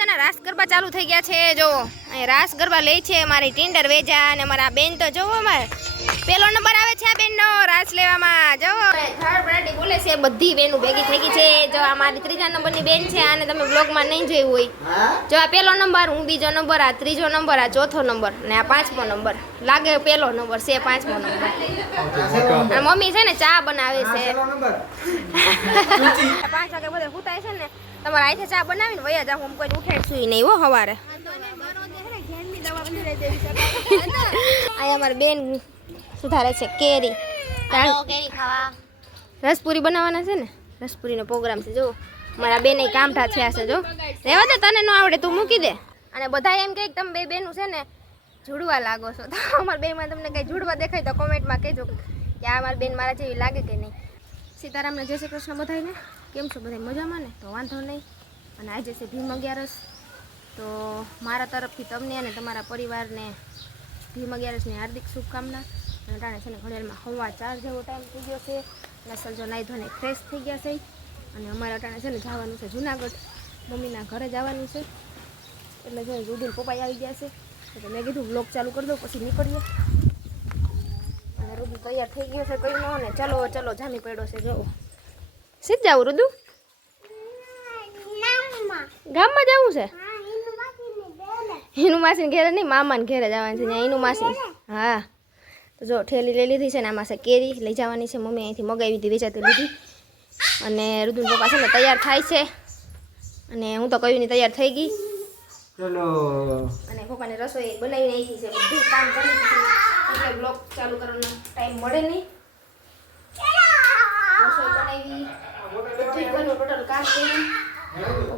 મજાના રાસ ગરબા ચાલુ થઈ ગયા છે જો અહીં રાસ ગરબા લે છે મારી ટિન્ડર વેજા અને મારા બેન તો જોવો અમાર પેલો નંબર આવે છે આ બેનનો રાસ લેવામાં જોવો થર્ડ પાર્ટી બોલે છે બધી બેનો ભેગી થઈ ગઈ છે જો આ મારી ત્રીજા નંબરની બેન છે આને તમે બ્લોગમાં નહીં જોયું હોય જો આ પેલો નંબર હું બીજો નંબર આ ત્રીજો નંબર આ ચોથો નંબર અને આ પાંચમો નંબર લાગે પેલો નંબર છે પાંચમો નંબર આ મમ્મી છે ને ચા બનાવે છે 5 વાગે બધા હુતાય છે ને તમારે આઈથે ચા બનાવીને વયા જાવ હું કોઈ ઉઠે સુઈ નહીં હો હવારે અહીંયા મારી બેન સુધારે છે કેરી કેરી ખાવા રસપુરી બનાવવાના છે ને રસપુરીનો પ્રોગ્રામ છે જો મારા બેને કામઠા થયા છે જો રહેવા દે તને ન આવડે તું મૂકી દે અને બધા એમ કહે તમે બે બેનું છે ને જોડવા લાગો છો તો અમારા બેમાં તમને કંઈ જોડવા દેખાય તો કોમેન્ટમાં કહેજો કે આ મારી બેન મારા જેવી લાગે કે નહીં સીતારામને જય શ્રી કૃષ્ણ બધાને કેમ છો બધા મજામાં ને તો વાંધો નહીં અને આજે છે ભીમ 11 તો મારા તરફથી તમને અને તમારા પરિવારને ભીમ 11ની હાર્દિક શુભકામના અને ટાણે છે ને ઘડિયાળમાં 4:15 જેવો ટાઈમ થઈ ગયો છે નસલ જો નાઈ ધોને ફ્રેશ થઈ ગયા છે અને અમારા ટાણે છે ને જવાનું છે જુનાગઢ મમ્મીના ઘરે જવાનું છે એટલે જો રૂદીન પપ્પાઈ આવી ગયા છે એટલે મેં કીધું બ્લોગ ચાલુ કરી દઉં પછી નીકળીએ અને રૂદુ તૈયાર થઈ ગયો છે કઈ ન ને ચલો ચલો જામી પડ્યો છે જો સીધ જાવું રૂદુ ગામમાં જવું છે એનું માસીને ઘેરે નહીં મામાને ઘેરે જવાનું છે ત્યાં એનું માસી હા તો જો ઠેલી લઈ લીધી છે ને આમાં છે કેરી લઈ જવાની છે મમ્મી અહીંથી મગાવી હતી વેચાતી લીધી અને રુદુન પપ્પા છે ને તૈયાર થાય છે અને હું તો કયું ની તૈયાર થઈ ગઈ ચલો અને પપ્પાને રસોઈ બનાવી નાખી છે બધું કામ કરી દીધું એટલે બ્લોગ ચાલુ કરવાનો ટાઈમ મળે નહીં રસોઈ બનાવી બધું ઘરનું ટોટલ કામ કર્યું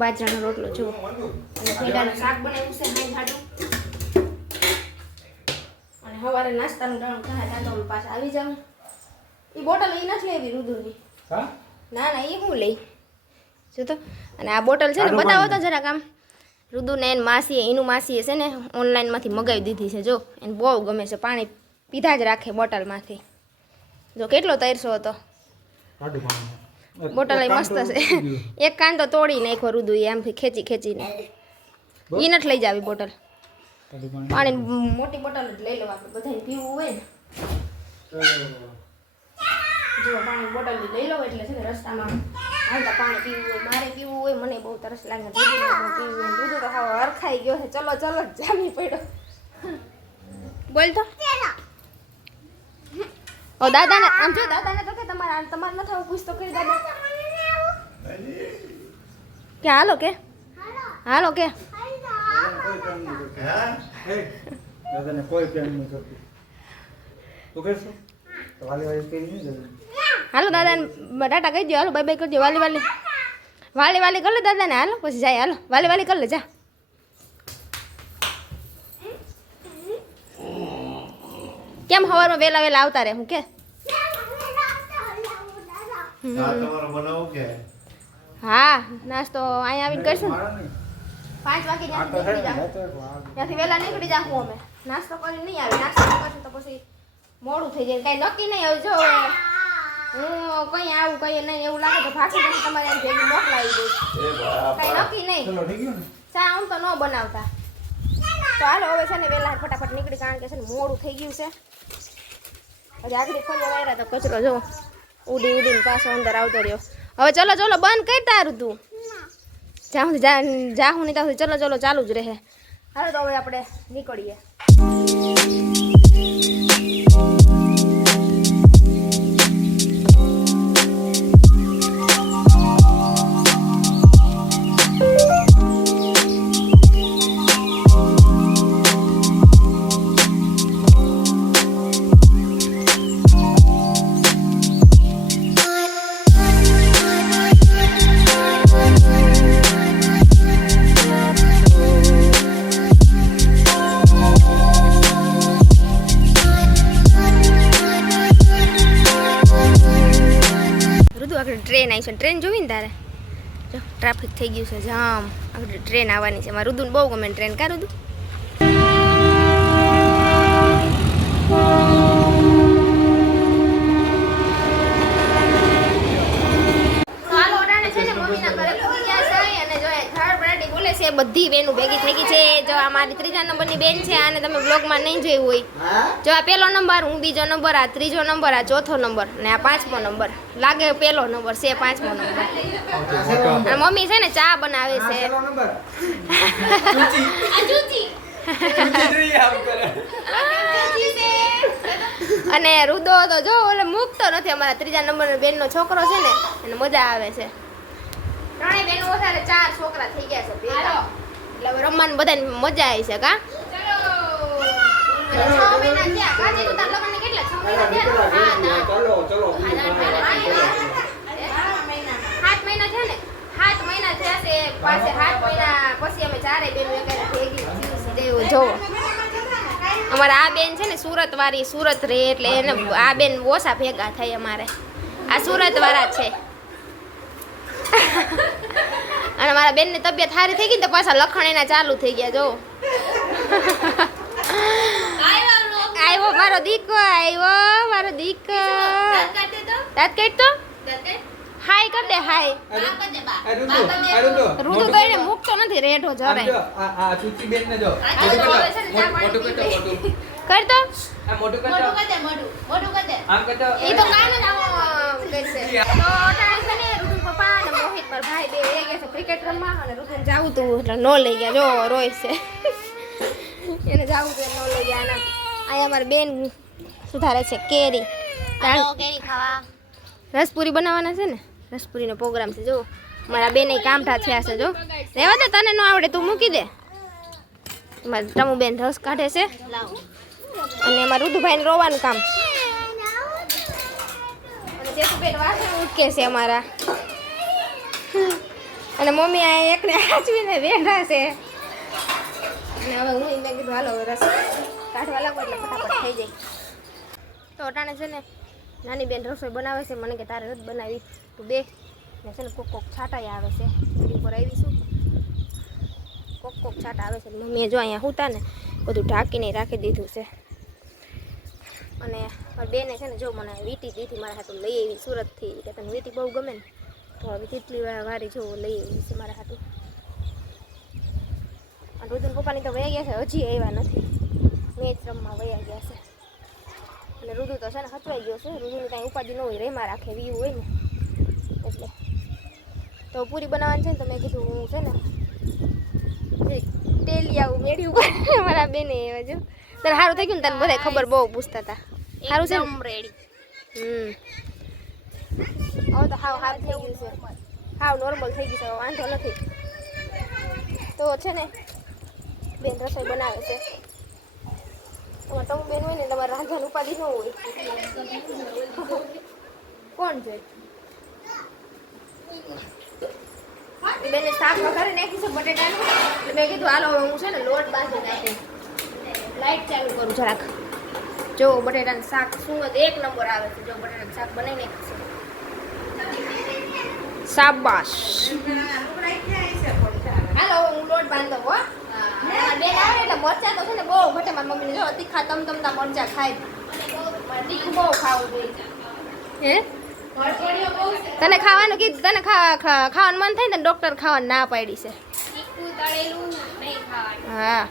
બાજરાનો રોટલો જો અને ભીંડાનું શાક બનાવ્યું છે હાઈ ખાટું અને સવારે નાસ્તાનું ટાણું થાય ત્યાં તો પાછા આવી જાવ એ બોટલ એ નથી લેવી રુદુની હા ના ના એ હું લઈ જો તો અને આ બોટલ છે ને બતાવો તો જરાક આમ રુદુને એને માસીએ એનું માસીએ છે ને ઓનલાઈનમાંથી મગાવી દીધી છે જો એને બહુ ગમે છે પાણી પીધા જ રાખે બોટલમાંથી જો કેટલો તરસો હતો બોટલ એ મસ્ત છે એક કાન તો તોડી નાખ્યો રુદુ એમથી ખેંચી ખેંચીને એ નથી લઈ જાવી બોટલ પાણી મોટી બોટલ જ લઈ લો આપણે બધાને પીવું હોય ને જો પાણી બોટલ લઈ લો એટલે છે ને રસ્તામાં હાલતા પાણી પીવું હોય મારે પીવું હોય મને બહુ તરસ લાગે પીવું હોય દૂધ તો ખાવા હરખાઈ ગયો છે ચલો ચલો જામી પડ્યો બોલ તો ઓ દાદાને આમ જો દાદાને તો કે તમારે ન થવું પૂછતો કરી દાદા કે હાલો કે હાલો કે દાદાને કોઈ પ્રેમ નહીં કરતું તું કહેશો તો વાલી વાલી કરી નહીં હાલો દાદાને ટાટા કહી દો હાલો બાય બાય કરજો વાલી વાલી વાલી વાલી કરી લે દાદાને હાલો પછી જાય હાલો વાલી વાલી કરી લે જા કેમ સવારમાં વહેલા વહેલા આવતા રહે હું કે હા નાસ્તો અહીંયા આવીને કરશું ને 5 વાગે ત્યાંથી વહેલા નીકળી જાઉં અમે નાસ્તો કરીને નહીં આવે નાસ્તો કરશું તો પછી મોડું થઈ જાય કાંઈ નક્કી નહીં હવે જો હું કઈ આવું કઈ નહીં એવું લાગે તો ભાગી જઈને તમારે એમ ભેગી મોકલાવી દઉં કાંઈ નક્કી નહીં ચા આમ તો ન બનાવતા તો હાલો હવે છે ને વહેલા ફટાફટ નીકળી કારણ કે છે ને મોડું થઈ ગયું છે હજી આગળ ફરી વાયરા તો કચરો જો ઉડી ઉડીને પાછો અંદર આવતો રહ્યો હવે ચલો ચલો બંધ કરી તારું તું જ્યાં સુધી જાહું નહીં ત્યાં સુધી ચલો ચલો ચાલુ જ રહે હાલો તો હવે આપણે નીકળીએ ટ્રેન આવી છે ટ્રેન જોવી ને તારે જો ટ્રાફિક થઈ ગયું છે જામ આગળ ટ્રેન આવવાની છે મારું રુદુને બહુ ગમે ટ્રેન કા રુદુ હાલો ઓડાને છે ને મમ્મીના ઘરે પહોંચી ગયા છે અને જો થર્ડ પાર્ટી બોલે છે બધી બેનો ભેગી થઈ ગઈ છે જો આ મારી ત્રીજા નંબરની બેન છે આને તમે બ્લોગમાં નહીં જોયું હોય જો આ પહેલો નંબર હું બીજો નંબર આ ત્રીજો નંબર આ ચોથો નંબર ને આ પાંચમો નંબર લાગે પહેલો નંબર છે પાંચમો નંબર અને મમ્મી છે ને ચા બનાવે છે અને રુદો તો જો ઓલે મૂકતો નથી અમારા ત્રીજા નંબરની બેનનો છોકરો છે ને એને મજા આવે છે ત્રણેય બેનો વધારે 4 છોકરા થઈ ગયા છે ભેગા એટલે હવે રમવાનું બધાને મજા આવી છે કા ચલો 6 મહિના થયા કાજી તો તાર લગનને કેટલા 6 મહિના થયા ચલો 7 મહિના છે ને 7 મહિના થયા છે પાસે 7 મહિના પછી અમે ચારે બેનો એકારે ભેગી દેવું જો અમારા આ બેન છે ને સુરત વાળી સુરત રે એટલે એને આ બેન ઓછા ભેગા થાય અમારે આ સુરત વાળા છે અને મારા બેનની તબિયત સારી થઈ ગઈ તો પાછા લખણ એના ચાલુ થઈ ગયા જો આવ્યો મારો દીકો દાંત કાઢતો હાય કર દે હાય ઋતુ તો એને મૂકતો નથી રેઢો જરાય આ ચૂચી બેન ને જો મોટું કરતો આમ કરતો ઈ તો કાને જ આવો કરશે તો અટાણે છે ને ઋતુ પપ્પા અને મોહિત પર ભાઈ બે એ ગયા છે ક્રિકેટ રમવા અને ઋતુને જાવું તું એટલે નો લઈ ગયા જો રોય છે એને જાવું તું નો લઈ ગયા આના અહીંયા મારી બેન સુધારે છે કેરી કેરી ખાવા રસપુરી બનાવવાના છે ને રસપુરીનો પ્રોગ્રામ છે જો મારા બેને કામઠા થયા છે જો રહેવા દે તને ન આવડે તું મૂકી દે મારા ટમુ બેન રસ કાઢે છે અને એમાં રુદુભાઈને રોવાનું કામ અને જેસુબેન વાસણ ઉટકે છે અમારા અને મમ્મી આ એકને હાચવીને બેઠા છે અને હવે હું મેં કીધું હાલો રસ કાઢવા લાગો એટલે ફટાફટ થઈ જાય તો અટાણે છે ને નાની બેન રસોઈ બનાવે છે મને કે તારે નથી બનાવી તું બે ને છે ને કોક છાંટાઈ આવે છે વિડીયો પર આવીશું કોક છાંટા આવે છે મમ્મીએ જો અહીંયા હુતા ને બધું ઢાંકીને રાખી દીધું છે અને મારી બેને છે ને જો મને વીટી દીધી મારા હાથું લઈ આવી સુરતથી કે તને વીટી બહુ ગમે ને તો હવે કેટલી વારી જો લઈ આવી છે મારા હાથું અને રુદુન પપ્પાની તો વયા ગયા છે હજી આવ્યા નથી મેચ રમવા વયા ગયા છે અને રુદુ તો છે ને હચવાઈ ગયો છે રુદુની કાંઈ ઉપાધિ ન હોય રેમાં રાખે વીવું હોય ને એટલે તો પૂરી બનાવવાની છે ને તો મેં કીધું હું છે ને તેલી આવું મેળ્યું ઉપર મારા બેને એવા જો તને સારું થઈ ગયું ને તને બધા ખબર બહુ પૂછતા હતા સારું છે ને રેડી હવે તો હાવ હાવ થઈ ગયું છે હાવ નોર્મલ થઈ ગયું છે વાંધો નથી તો છે ને બેન રસોઈ બનાવે છે તમારે તમે બેન હોય ને તમારે રાંધવાની ઉપાધિ ન હોય કોણ છે એ બેને શાક વઘારી નાખી છે બટેટાનું મેં કીધું હાલો હવે હું છે ને લોટ બાંધી નાખી લાઈટ ચાલુ કરું જરાક જો બટેટાનું શાક શું એક નંબર આવે છે જો બટેટાનું શાક બનાવી નાખી છે શાબાશ હાલો હું લોટ બાંધો હો બેન આવે એટલે મરચા તો છે ને બહુ ઘટે મારી મમ્મીને જો તીખા તમતમતા મરચા ખાય તીખું બહુ ખાવું જોઈએ હે તને ખાવાનું કીધું તને ખાવાનું મન થાય ને ડોક્ટર ખાવાનું ના પાડી છે હા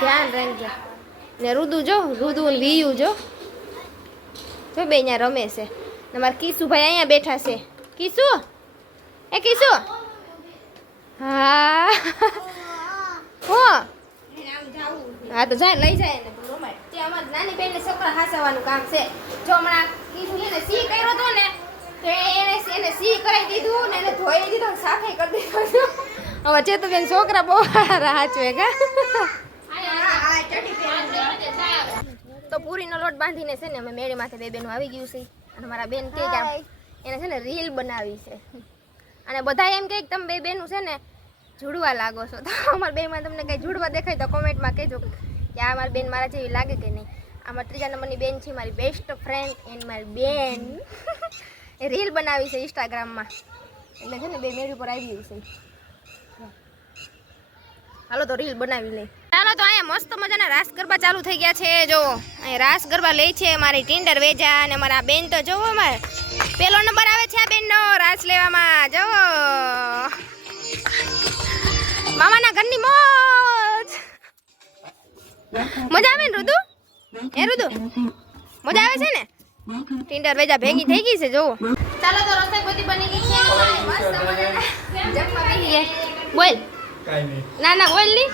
ધ્યાન રાખજો ને રુદુ ને વિયું જો બે અહીંયા રમે છે ને મારા કિશુભાઈ અહીંયા બેઠા છે કિશુ હા હા તો જાય લઈ જાય ને તે અમારી નાની બેનને છોકરા હાસવાનું કામ છે જો હમણાં કિશુ એને સી કર્યો હતો ને એને સી કરાવી દીધું ને એને ધોઈ દીધો સાફાઈ કરી દીધો હવે ચેતુબેન છોકરા બહુ હાચવે કા તો પૂરીનો લોટ બાંધીને છે ને અમે મેળી માથે બે બેનું આવી ગયું છે અને મારા બેન કે એને છે ને રીલ બનાવી છે અને બધા એમ કે તમે બે બેનું છે ને જોડવા લાગો છો તો અમારા બેમાં તમને કંઈ જોડવા દેખાય તો કોમેન્ટમાં કહેજો કે આ મારી બેન મારા જેવી લાગે કે નહીં આમાં ત્રીજા નંબરની બેન છે મારી બેસ્ટ ફ્રેન્ડ એન્ડ મારી બેન એ રીલ બનાવી છે ઇન્સ્ટાગ્રામમાં એટલે છે ને બે મેળી પર આવી ગયું છે હાલો તો રીલ બનાવી લઈ ચાલો તો અહીંયા મસ્ત મજાના રાસ ગરબા ચાલુ થઈ ગયા છે જો અહીંયા રાસ ગરબા લે છે મારી ટિન્ડર વેજા અને મારા બેન તો જોવો અમારે પેલો નંબર આવે છે આ બેનનો રાસ લેવામાં જોવો મામાના ઘરની મોજ મજા આવે ને રુદુ એ રુદુ મજા આવે છે ને ટિન્ડર વેજા ભેગી થઈ ગઈ છે જો ચાલો તો રસોઈ બધી બની ગઈ છે મસ્ત મજાના જમવા બેસી ગયા બોલ કાઈ નહીં ના ના બોલ ની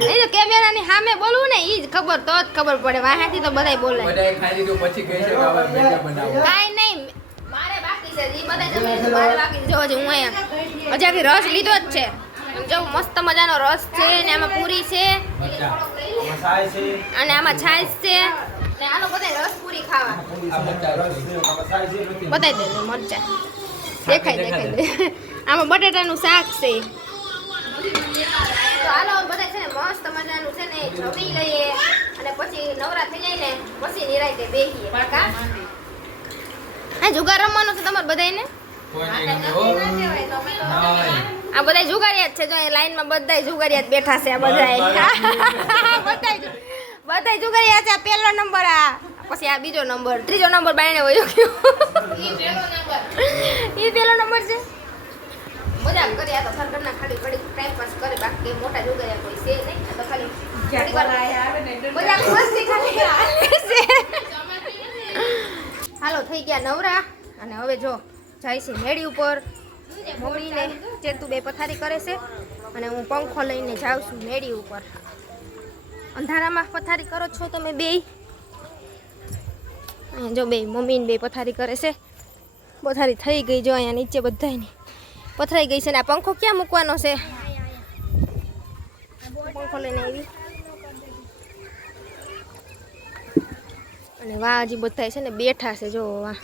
નહીં તો કેમેરાની સામે બોલવું ને ઈ જ ખબર તો જ ખબર પડે વાહાથી તો બધાય બોલે બધાએ ખાઈ લીધું પછી કહે છે કે હવે વિડિયો બનાવો. કાઈ નહીં મારે બાકી છે ઈ બધાય જમે છે મારે બાકી છે. જો હજી હું અહીંયા હજી આખી રસ લીધો જ છે જો મસ્ત મજાનો રસ છે ને આમાં પૂરી છે અચ્છા આમાં સાય છે અને આમાં છાશ છે ને આનો બધાય રસ પૂરી ખાવા આ બટાકા રસ છે આમાં સાય છે નથી બતાવી દે મરચા દેખાય દે આમાં બટેટાનું શાક છે તો હાલો બધા છે ને મસ્ત મજાનું છે ને જમી લઈએ અને પછી નવરા થઈ જાય ને પછી નિરાંતે બેહીએ કાકા આ જુગાર રમવાનો છે તમારે બધાયને કોઈ નહીં ગમે હો. નહીં. આ બધા જુગારિયા જ છે જો લાઈનમાં બધાય જુગારિયા જ બેઠા છે આ બધાય બધાય જુગારિયા છે આ પહેલો નંબર આ પછી આ બીજો નંબર ત્રીજો નંબર બાયણે વયો ગયો ઈ પહેલો નંબર છે મજાક કરી આ તો સરકારના ખાલી ઘડી ટાઈમ પાસ કરે બાકી મોટા જુગારિયા કોઈ છે નહીં આ તો ખાલી ઘડી વાર મજાક મસ્તી ખાલી હાલે છે હાલો થઈ ગયા નવરા અને હવે જો જાય છે મેડી ઉપર મમ્મીને ચેતુ બે પથારી કરે છે અને હું પંખો લઈને જાઉં છું મેડી ઉપર અંધારામાં પથારી કરો છો તમે બે જો બે મમ્મીને બે પથારી કરે છે પથારી થઈ ગઈ જો અહીંયા નીચે બધાયની પથરાઈ ગઈ છે ને આ પંખો ક્યાં મૂકવાનો છે પંખો લઈને આવી અને વાહ હજી બધા છે ને બેઠા છે જો વાહ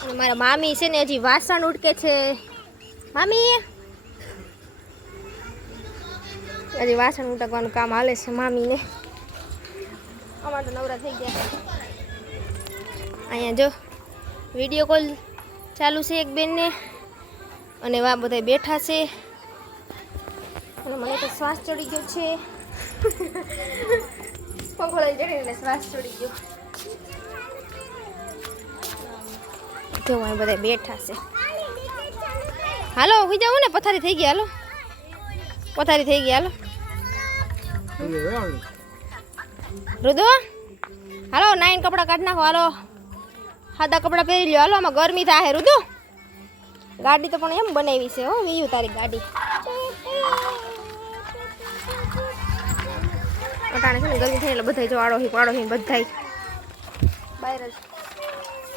અને મારા મામી છે ને હજી વાસણ ઉટકે છે મામી હજી વાસણ ઉટકવાનું કામ હાલે છે મામીને અમારે તો નવરા થઈ ગયા અહીંયા જો વિડીયો કોલ ચાલુ છે એક બેનને અને વા બધા બેઠા છે અને મને તો શ્વાસ ચડી ગયો છે પંખો લઈને ચડીને શ્વાસ ચડી ગયો જો અહીં બધા બેઠા છે હાલો હોઈ જાવ ને પથારી થઈ ગઈ હાલો પથારી થઈ ગઈ હાલો રુદુ હાલો નાઈન કપડાં કાઢ નાખો હાલો સાદા કપડાં પહેરી લ્યો હાલો આમાં ગરમી થાય રુદુ ગાડી તો પણ એમ બનાવી છે હો વીયુ તારી ગાડી અટાણે છે ને ગરમી થાય એટલે બધા જો આડોહી પાડોહી બધાય બહાર જ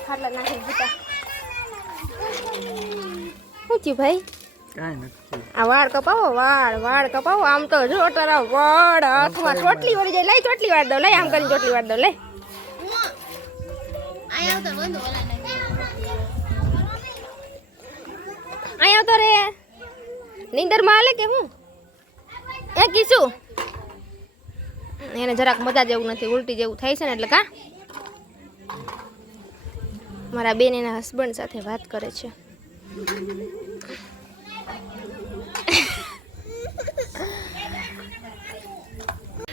ખાટલા નાખી દીધા શું થયું ભાઈ કાઈ નથી આ વાળ કપાવો વાળ કપાવો આમ તો જો તારા વાળ હાથમાં ચોટલી વળી જાય લઈ ચોટલી વાળ દો લઈ આમ કરીને ચોટલી વાળ દો લઈ અહીંયા તો રે નીંદરમાં હાલે કે હું એ કીશું એને જરાક મજા જેવું નથી ઉલટી જેવું થાય છે ને એટલે કા મારા બેન એના હસબન્ડ સાથે વાત કરે છે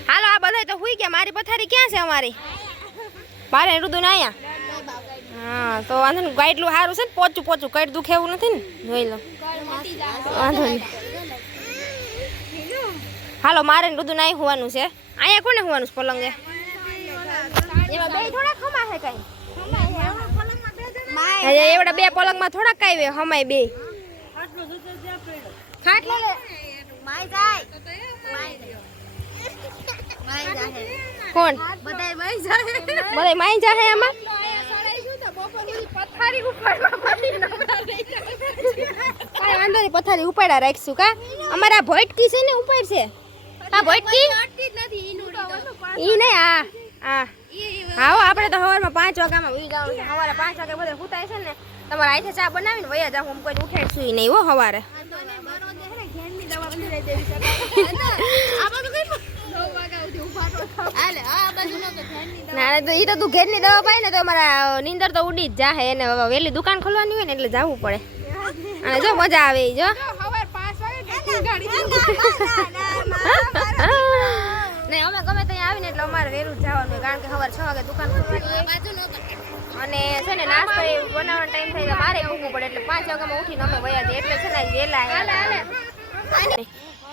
હાલો આ બધા તો હુઈ ગયા મારી પથારી ક્યાં છે અમારી બારે રુદુ ને અહીંયા હા તો વાંધો નહીં ગાઈડલું સારું છે ને પોચું પોચું કઈ દુખે એવું નથી ને જોઈ લો વાંધો નહીં હાલો મારે ને રુદુ અહીં હોવાનું છે અહીંયા કોને હોવાનું છે પલંગે એમાં બે થોડા ખમા છે કઈ એવડા બે પલંગમાં થોડા કાઈ હમાય બે ખાટલો લે માય જાય કોણ બધાય માય જાય આમાં પથારી ઉપાડવા કાઈ વાંધો નહીં પથારી ઉપાડા રાખશું કા અમારા ભોટકી છે ને ઉપાડશે હા ભોટકી ઈ નહીં હા આપણે તો સવારમાં 5 વાગ્યામાં ઉઈ જવાનું છે સવારે 5 વાગે બધે સુતાય છે ને તમારે અહીંથી ચા બનાવીને વયા જાવ હું કોઈ ઉઠાડશું ઈ નહીં હો સવારે ના તો ઈ તો તું ઘેરની દવા પાય ને તો અમારા નીંદર તો ઉડી જ જાહે એને વહેલી દુકાન ખોલવાની હોય ને એટલે જવું પડે અને જો મજા આવે ઈ જો નહીં અમે ગમે ત્યાં આવીને એટલે અમારે વહેલું જવાનું હોય કારણ કે સવારે 6 વાગે દુકાન ખોલવાની અને છે ને નાસ્તો બનાવવાનો ટાઈમ થાય તો મારે ભૂખવું પડે એટલે 5 વાગ્યામાં ઉઠીને અમે વયા જઈએ એટલે છે ને વહેલા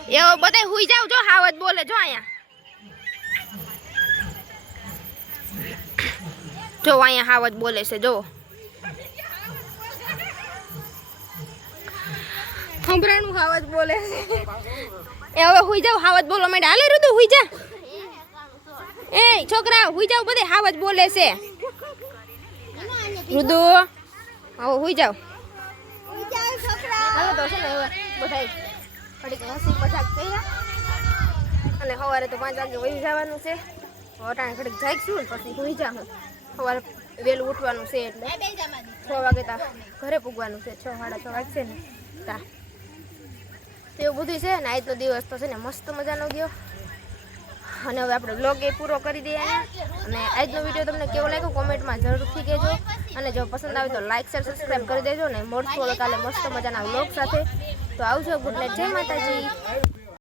એવો બધા હુઈ જાવ જો હાવત બોલે જો અહીંયા જો અહીંયા હાવત બોલે છે જો ખંભરાનું હાવત બોલે છે એ હવે હુઈ જાવ હાવત બોલો માંડે હાલે રુદુ હુઈ જા એ છોકરા હુઈ જાવ બધે હાવત બોલે છે રુદુ હવે હુઈ જાવ હાલો તો છે ને હવે બધા ઘડીક હસી મજાક કર્યા અને સવારે તો 5 વાગે વહી જવાનું છે અટાણે ઘડીક જાગશું ને પછી હુઈ જાઉં સવારે વહેલું ઉઠવાનું છે એટલે 6 વાગે તા ઘરે પૂગવાનું છે 6 સાડા 6 વાગશે ને તા એવું બધું છે ને આજનો દિવસ તો છે ને મસ્ત મજાનો ગયો અને હવે આપણે બ્લોગ એ પૂરો કરી દઈએ અને આજનો વિડીયો તમને કેવો લાગ્યો કોમેન્ટમાં જરૂરથી કહેજો અને જો પસંદ આવે તો લાઈક શેર સબસ્ક્રાઈબ કરી દેજો ને મળશું કાલે મસ્ત મજાના બ્લોગ સાથે તો આવજો ગુડ નાઇટ જય માતાજી